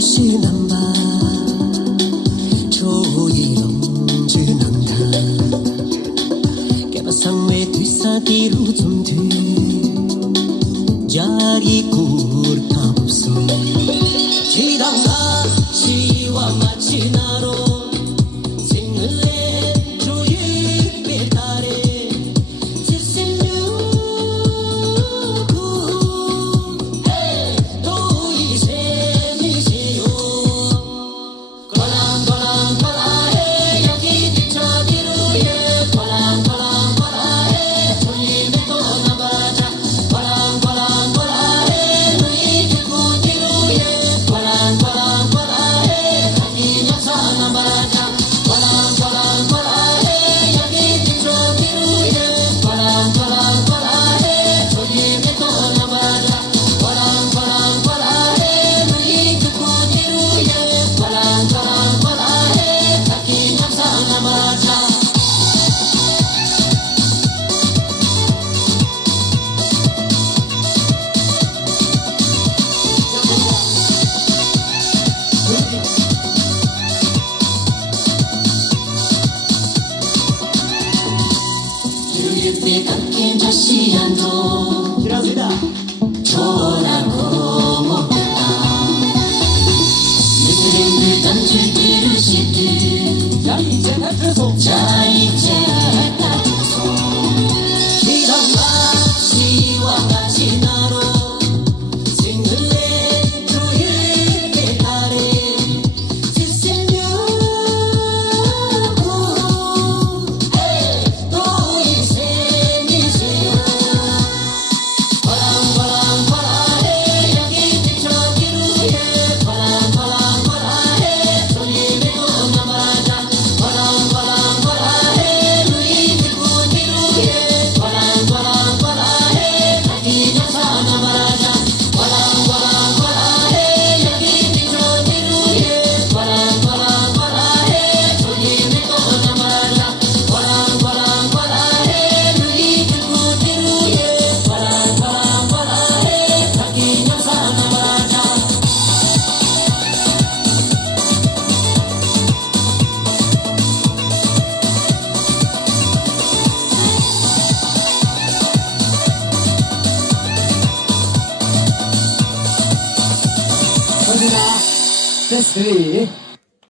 是南巴，初一龙之能他，给把桑为对萨蒂路zum tu，jari kur kapuso，祈祷那希望那祈那罗。 깎인 자시안도 초라고 못했다 무스림들 던질 기르시듯 자 이제 다투소 기다마 시와 같이 나로 싱글레 조율 배달에 지신유구 또 이세 That's 3.